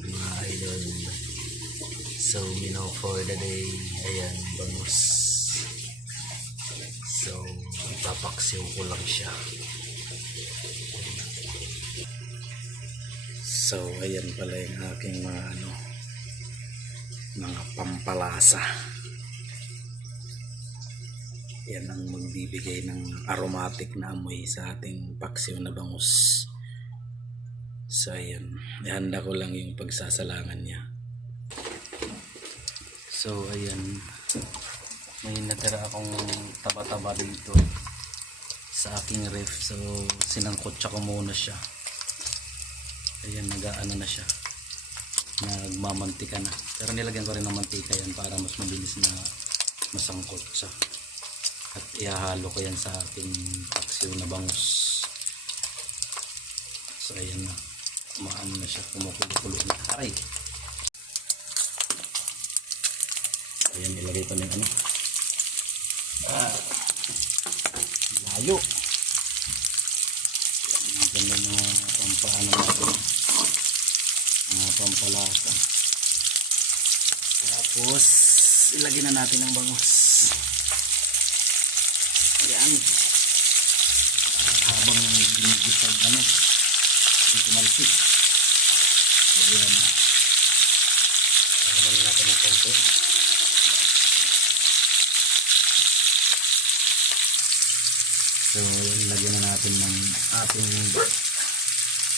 mga idol. So for the day, ayan, bangus. So ipapaksiw ko lang siya. So ayan pala yung aking mga pampalasa. Yan ang magbibigay ng aromatic na amoy sa ating paksiw na bangus. So ayan, ihanda ko lang yung pagsasalangan niya. So ayan, may natira akong taba-taba dito sa aking ref. So sinangkotsa ko muna siya. Ayan, nag-aano na siya, nagmamantika na. Pero nilagyan ko rin ng mantika yan para mas mabilis na masangkot siya. At ihahalo ko yan sa ating paksiw na bangus. So ayan na, umaano na siya, kumukulo-kulo na. Aray! Ayan, ilagay ko na yung layo. Ganda mga pampaano natin, mga pampalasa. Tapos ilagay na natin ang bangus. Ayan, habang ginigisag dito malsik. Ayan, lagyan natin ng konti. So ayan, lagyan na natin ng ating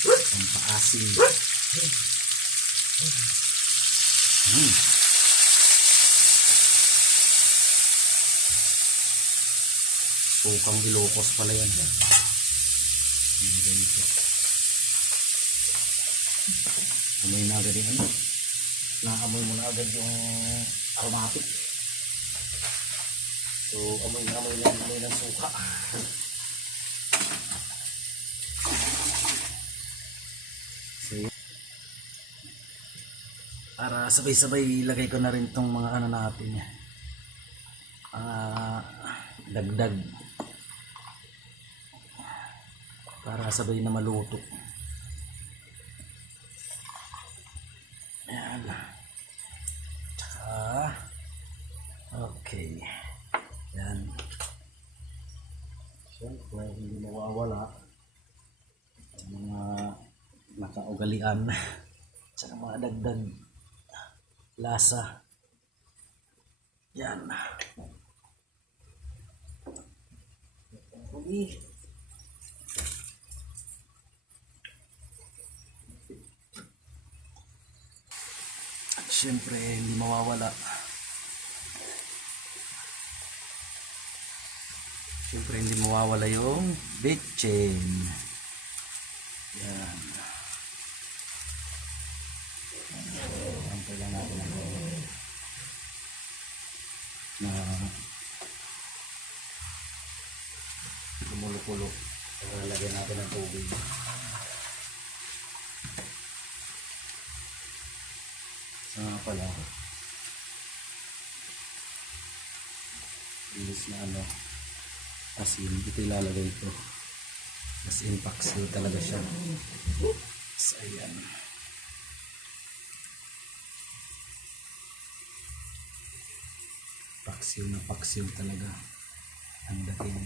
pampaasim. Sukang Ilocos pala yan. Ganito. Amoy na agad yung naamoy mo na agad yung aromatic. So amoy ng suka. So, para sabay-sabay ilagay ko na rin tong mga natin, dagdag, para sabay na maluto. Ayan. Okay. Yan. Siyempre, hindi mawawala ang mga nakaugalian sa mga dagdag lasa. Yan. Okay. At siyempre, hindi mawawala. Siyempre, hindi mawawala yung bitchin. Yan. Antay lang natin na kumulo-kulo. Lagyan natin ng tubig. So nga pala, ilis na asin, ito ilalagay ko. As in paksiw talaga siya. So ayan, paksiw talaga ang dating.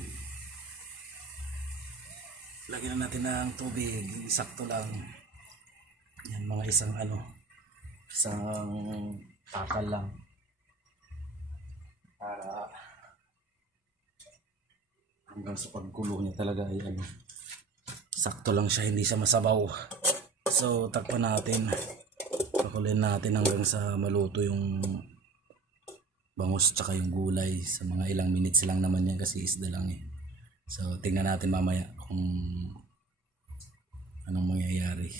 Lagyan na natin ng tubig, sakto lang. Yan, mga isang takal lang, para hanggang sa pagkulo niya talaga ay sakto lang siya, hindi siya masabaw. So takpan natin, pakulin natin hanggang sa maluto yung bangus tsaka yung gulay. Sa mga ilang minutes lang naman yan kasi isda lang So tingnan natin mamaya kung anong mangyayari.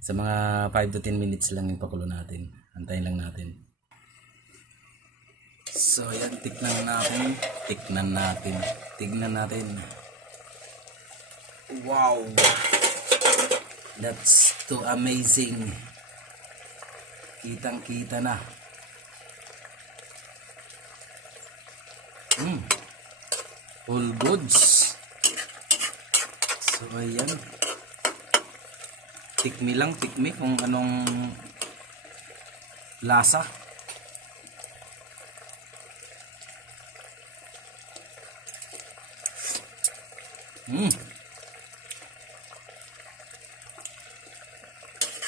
Sa mga 5 to 10 minutes lang yung pakulo natin. Antayin lang natin. So yan, tignan natin. Wow, that's too amazing. Kitang kita na. All goods. So ayan, Tikmi lang, tikmi kung anong lasa.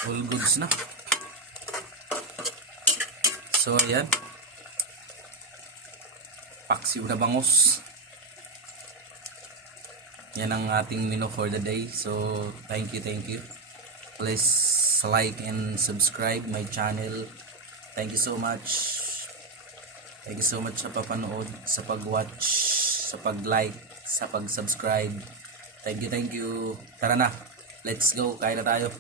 All goods na. So ayan, paksiw na bangus. Yan ang ating menu for the day. So thank you. Please like and subscribe my channel. Thank you so much. Thank you so much sa papanood, sa pag-watch, sa pag-like, sa pag-subscribe. Thank you. Tara na, let's go, kain na tayo.